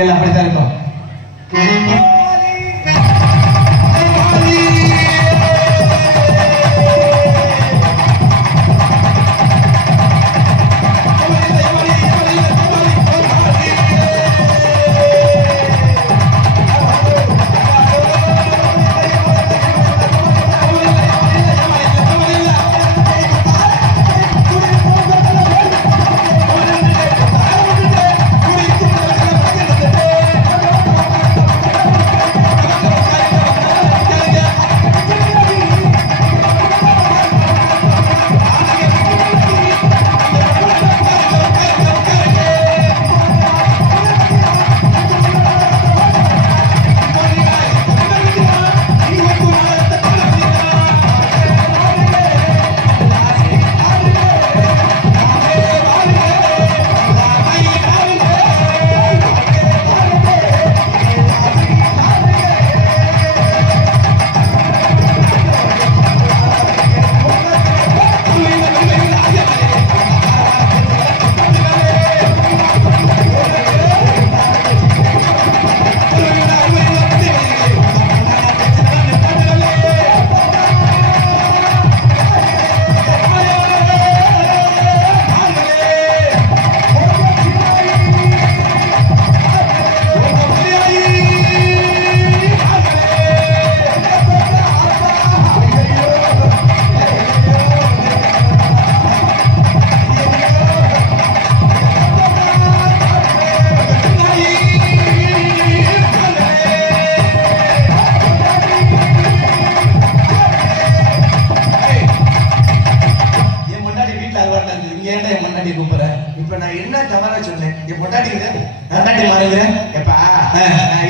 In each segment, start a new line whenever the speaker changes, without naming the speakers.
எல்லாம் அப்படித்தான்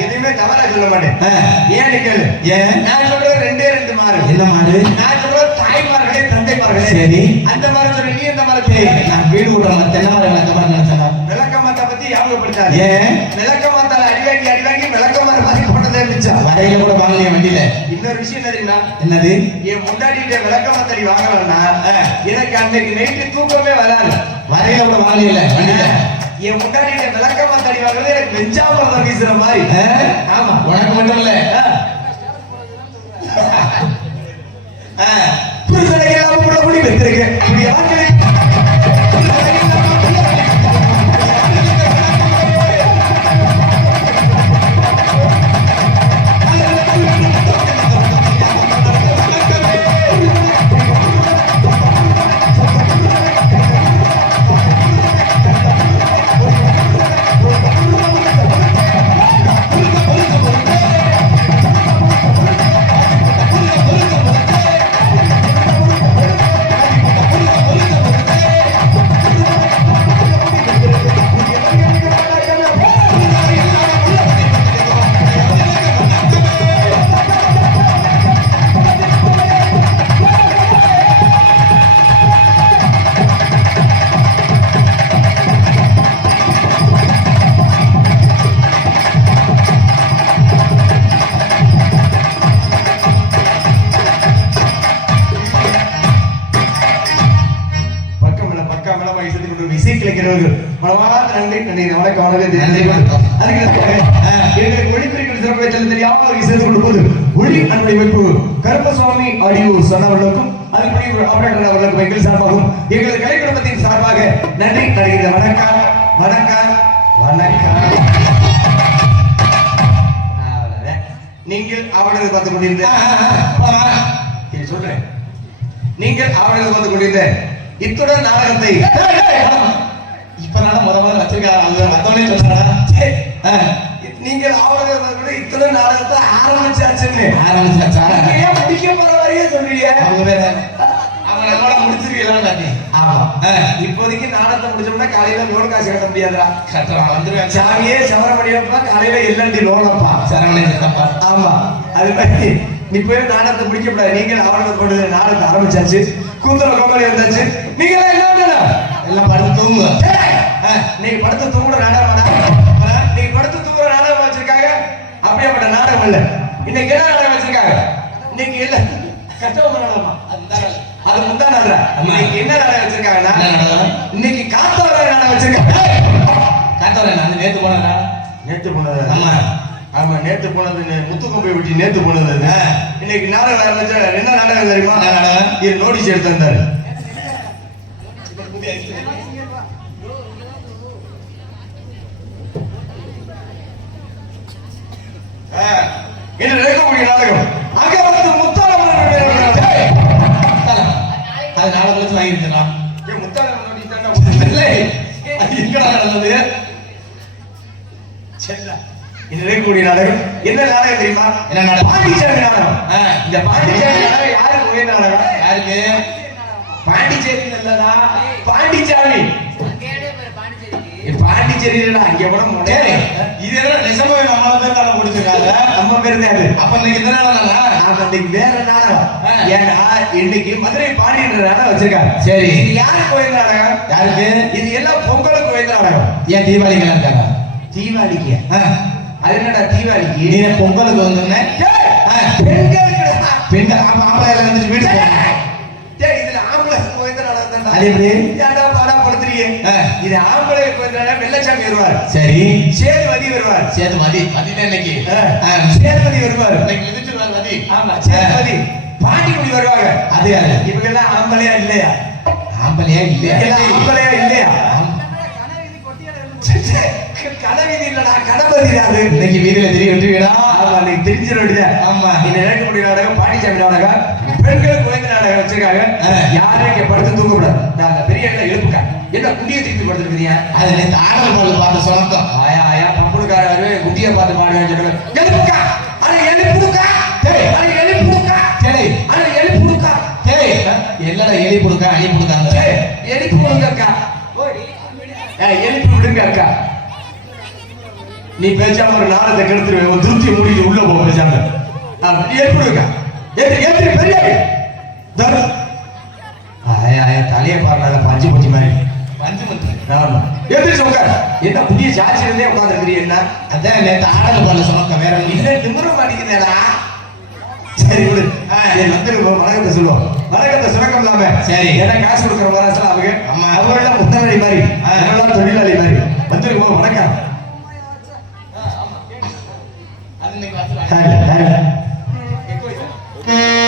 நான் எதையுமே தவறா சொல்ல மாட்டேன்.
ஆ.
ஏன்னு கேளு.
ஏன்
நான் சொல்றது ரெண்டே ரெண்டு மாறு.
என்ன மாறு?
நான் சொல்றது தாய்மார்களே தந்தைமார்களே.
சரி.
அந்த மாதிரி சொல்ற நீ எந்த மாதிரி சொல்ற
நான் வீடு விடுறேன். தென்னை மரம் விளக்க மரம் நினைச்சா?
விளக்க மாத்தா பத்தி ஞாபகப்படுத்தாது.
ஏன்
விளக்க மாத்தால அடி வாங்கி அடி வாங்கி விளக்க மாதிரி போட்டதே இருந்துச்சா
வரையில கூட வாங்கலையா வண்டியில?
இன்னொரு விஷயம் என்ன தெரியுமா
என்னது?
என் முன்னாடிட்ட விளக்க மாத்தடி வாங்கலன்னா எனக்கு அன்னைக்கு நைட்டு தூக்கமே வராது.
வரையில கூட வாங்கலையில வண்டியில?
என் முன்னாடிட்ட விளக்க மாத்தடி வாங்குறது எனக்கு வெஞ்சாமரம் வீசுற மாதிரி? ஆமா.
உனக்கு மட்டும் இல்ல
எல்லாம் புள்ள முடி வைத்திருக்கேன் கொண்டு இசை கிளைக்கிறவர்கள் மனமார்ந்த நன்றி நன்றி. வணக்கம் வணக்கம்
நன்றி, வணக்கம்.
எங்களுக்கு ஒளிபெருக்கிற சிறப்பை சொல்ல தெரியாம ஒரு சேர்த்து கொண்டு போது ஒளி அன்பை வைப்பு கருப்பசுவாமி ஆடியோ சொன்னவர்களுக்கும் அதுபடி ஆபரேட்டர் அவர்களுக்கும் எங்கள் சார்பாகவும் எங்கள் கலை குடும்பத்தின் சார்பாக நன்றி நடிகிற வணக்கம் வணக்கம் வணக்கம். நீங்கள் அவனது பார்த்து கொண்டிருந்த சொல்றேன். நீங்கள் அவனது பார்த்து கொண்டிருந்த இத்துடன் நாடகத்தை
இப்ப முத முதல்ல வச்சிருக்காரு அது வந்தவனே சொல்றாடா.
நீங்கள் அவனது கூட இத்துடன் நாடகத்தை ஆரம்பிச்சாச்சுன்னு.
ஆரம்பிச்சாச்சா?
ஏன் முடிக்க போற வரையே சொல்றீங்க?
அவங்க வேற அவங்க நம்மள முடிச்சிருக்கீங்களா
ஆமா. இப்போதைக்கு நாடகத்தை முடிச்சோம்னா காலையில லோன் காசு கட்ட முடியாதுடா.
கட்டுறான் வந்துருவேன்.
சாமியே சவரமணியப்பா காலையில எல்லண்டி லோனப்பா.
சரவணே
ஆமா. அது மாதிரி நீ போய் நாடகத்தை முடிக்க கூடாது நீங்கள் அவனது போட்டு நாடகத்தை ஆரம்பிச்சாச்சு. கூந்தல கோமலி வந்தாச்சு. நீங்க எல்லாம் என்ன?
எல்லாம் படுத்து தூங்கு
நீங்க படுத்து தூங்குற நாடகம் நீங்க படுத்து தூங்குற நாடகம் வச்சிருக்காங்க. அப்படியாப்பட்ட நாடகம் இல்ல. இன்னைக்கு என்ன நாடகம் வச்சிருக்காங்க? இன்னைக்கு இல்ல. கட்டவங்க நாடகமா? அது முந்தா நாடகம் இன்னைக்கு என்ன நாடகம் வச்சிருக்காங்கன்னா இன்னைக்கு காத்தவர நாடகம் வச்சிருக்காங்க.
நான் நேத்து போனேன்
நேத்து போனது
ஆமா.
ஆமா நேத்து போனது முத்துக்கொம்பை விட்டு நேத்து போனது. இன்னைக்கு நாடகம் ஆரம்பிச்சா என்ன நாடகம் தெரியுமா? இது நோட்டீஸ் எடுத்து வந்தாரு இன்று நடக்கக்கூடிய நாடகம். அங்க வந்து
தல, அது வாங்கிருக்கலாம்
ஏன் முத்தாளம்மன் நோட்டீஸ் தான்டா
இல்லை. அது எங்கடா நடந்தது.
இது நடக்கக்கூடிய நாடகம் என்ன நாடகம் தெரியுமா?
என்ன?
பாண்டிச்சேரி நாடகம். இந்த பாண்டிச்சேரி நாடகம் யாருக்கு உயர் நாடகம்?
யாருக்கு?
பாண்டிச்சேரி நல்லதா? பாண்டிச்சாமி. பாண்டிச்சேரி இல்லடா அங்க கூட
டேய்,
முடியாது
இது என்ன நிஜமாவே நம்மள பேர் தானே கொடுத்துருக்காங்க.
நம்ம பேர் தான் அது
அப்ப இன்னைக்கு இந்த நாடகம்
ஆமா இன்னைக்கு வேற நாடகம்.
ஆ.
ஏன்னா இன்னைக்கு மதுரை பாண்டியன்ற நாடகம் வச்சிருக்காங்க.
சரி.
இது யாருக்கு நாடகம்?
யாருக்கு?
இது எல்லாம் பொங்கலுக்கு கோயில் நாடகம்.
ஏன் தீபாவளிக்கு.
தீபாவளிக்கு அது என்னடா தீபாவளிக்கு
நீ பொங்கலுக்கு ஆ.
பெண்களுக்குடா.
பெண்கள் ஆமா ஆம்பளை வந்துட்டு.
டேய், இதுல ஆம்பளை கோயில் நாடகம் தான்டா.
அது எப்படி?
ஏன்டா பாடாப்படுத்துறீங்க?
ஆ.
இது ஆம்பளை நாடகம் வெள்ளச்சாமி வருவார்.
சரி.
சேதுபதி வருவார்.
சேது மதி இன்னைக்கு.
சேதுபதி வருவார்.
இன்னைக்கு மிதிச்சிருவார் மதி.
ஆமா சேதுபதி. பாண்டிக்குடி வருவாங்க.
அது யாரு?
இவங்க எல்லாம் ஆம்பளையா இல்லையா?
ஆம்பளையா இல்லையா?
எல்லாம் ஆம்பளையா இல்லையா? கனவீதி இல்லடா கணபதி அது
இன்னைக்கு வீதியில தெரிய விட்டுவீடா
ஆமா நீங்க தெரிஞ்சிட வேண்டியது
ஆமா.
இந்த நடக்கக்கூடிய நாடகம் பாண்டிச்சாமி நாடகம் பெண்கள் குழந்தை நாடகம் வச்சிருக்காங்க. யாரும் இங்க படுத்து தூங்க கூடாது நான் அந்த பெரிய இடத்துல எழுப்புக்கா என்ன குண்டிய தூக்கி படுத்துருக்கீங்க
அது நேத்து ஆடல் பாடல் பார்த்த சொன்னோம்
ஆயா ஆயா பப்புடுக்காரரு குட்டிய பார்த்து பாடுவேன் சொல்லுங்க. எழுப்புக்கா. அட எழுப்புடுக்கா.
டேய்.
அட எழுப்புடுக்கா.
டேய்.
அட எழுப்புடுக்கா.
டேய். எல்லாரும் எலி புடுக்க அணி
ஏய், எழுப்பி விடுங்க அக்கா எழுப்பி விடுங்க அக்கா நீ பேசாம ஒரு நாடத்தை கெடுத்துருவேன் ஒரு திருப்தியை மூடிட்டு உள்ள போ பேசாம விடுங்க ஏத்து ஏத்து பெரிய தலையை பாருனால பஞ்சு பஞ்சு மாதிரி.
பஞ்சு
எந்திரிச்சு உட்கார். என்ன புதிய சாட்சி இருந்தே உட்காந்துருக்கிறீ என்ன?
அதான் நேத்து ஆடல் பாடல் வேற இல்ல.
நிமிர மாட்டேங்குதேடா சரி விடு. வந்துருவோம் வணக்கத்தை சொல்லுவோம். வணக்கத்தை சுணக்கம் இல்லாம.
சரி.
ஏன்னா காசு கொடுக்குற மாதிரி அவங்க. அவங்க எல்லாம் முதலாளி மாதிரி தொழிலாளி மாதிரி. வந்துருவோம் வணக்கம்.
இன்னைக்கு வந்து
தாங்க, தாங்க.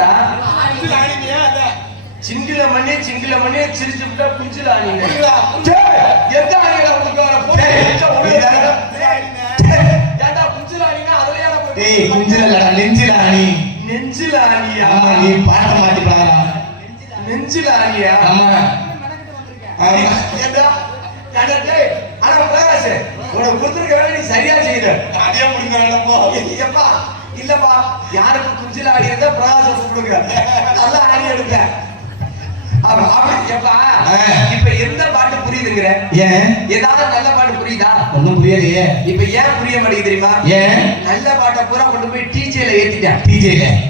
என்னடா. சிங்கில மண்ணி சிங்கில மண்ணி சிரிச்சு விட்டா குஞ்சில ஆனீங்க? எந்த ஆணியில உனக்கு வர ஏறுடா.
குஞ்சல ஆடின.
ஏன்டா குஞ்சில ஆணினா அதுல ஏற போய்
டேய், குஞ்சல இல்லடா, நெஞ்சில ஆணி.
நெஞ்சில ஆணியா
ஆமா, நீ பாட்டை மாத்தி.
நெஞ்சில
ஆமா.
டேய் ஆனா பிரகாஷ் உனக்கு கொடுத்திருக்க வேலை நீ சரியா செய்யற
அதையே முடிங்க, வேலை போ.
எப்பா இல்லப்பா யாருக்கு குஞ்சில ஆடி இருந்தா பிரகாசம் கொடுங்க. நல்லா ஆடி
ஆ.
இப்ப எந்த பாட்டு புரியுதுங்கிற?
ஏன்?
ஏதாவது நல்ல பாட்டு புரியுதா?
ஒண்ணும் புரியலையே.
இப்ப ஏன் புரிய மாட்டேங்குது தெரியுமா?
ஏன்?
நல்ல பாட்டை பூரா கொண்டு போய் டீச்சர்ல ஏத்திட்டேன்.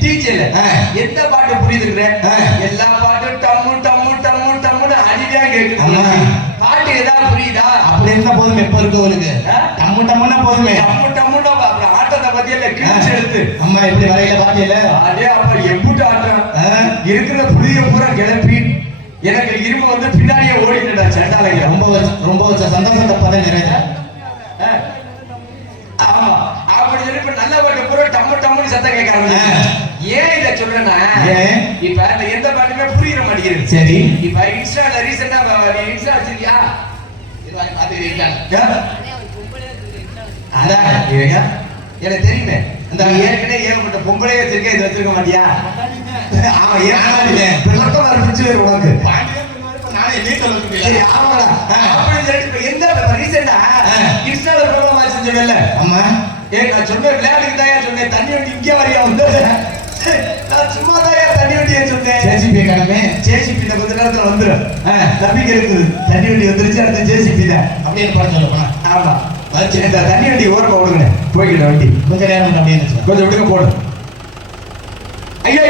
டிஜேல? ஆ.
எந்த பாட்டு புரியுதுங்கிற. எல்லா பாட்டும் டம்மு டம்மு டம்மு டம்முன்னு அடிதான் கேக்குது.
ஆமா.
பாட்டு ஏதாவது புரியுதா?
அப்படி இருந்தா போதும் எப்ப இருக்கு அவளுக்கு
ஆ?
டம்மு டம்முன்னா போதுமே.
டம்மு கிழிச்சு எடுத்து.
அம்மா எப்படி வரையில பாத்தியல
அதே அப்ப எம்புட்டு ஆட்டம். இருக்கிற புளிய பூரா கிளப்பி எனக்கு இரும்பு வந்து பின்னாடியே ஓடிட்டுடா சண்டாலைங்க
ரொம்ப ரொம்ப சந்தோஷத்தை பார்த்தா நிறைய.
ஆமா. அப்படி சொல்லி இப்ப நல்ல பாட்டு பூரா டம்மு டம்முன்னு சத்தம் கேட்க ஆரம்பிச்சு ஏன் இத சொல்றேன்னா? இப்ப இந்த எந்த பாட்டுமே புரியுற மாட்டேங்குது.
சரி.
இப்ப இன்ஸ்டால ரீசெண்டா இன்ஸ்டா வச்சிருக்கியா?
இருக்கு
அதான் எனக்கு தெரியுமே. இந்த ஏற்கனவே ஏகப்பட்ட பொம்பளையே வச்சிருக்க இது வச்சிருக்க மாட்டியா? ஆமா ஏற்கனவே வர பிடிச்சு வேறு உனக்கு. சரி ஆமாடா. அப்படின்னு சொல்லிட்டு எந்த ரீசெண்டா. இன்ஸ்டால ப்ரோக்ராம் ஆச்சு சொன்னேன்ல
அம்மா
ஏ நான் சொன்னேன் விளையாட்டுக்கு தான் சொன்னேன். தண்ணி வண்டி இங்கே வரையா வந்து? நான் சும்மா தான் தண்ணி வண்டியை சொன்னேன்.
ஜேசிபி கடமை
ஜேசிபி இந்த கொஞ்ச நேரத்துல வந்துடும். நம்பிக்கை இருக்குது. தண்ணி வண்டி வந்துருச்சு அடுத்து ஜேசிபி தான்
அப்படின்னு பாட சொல்ல போனா
ஆமா. இந்த தண்ணி வண்டி ஓரமாக விடுங்க போய்கிட்ட வண்டி.
கொஞ்சம் நேரம் அப்படின்னு
கொஞ்சம் விடுங்க போடும் ஐயா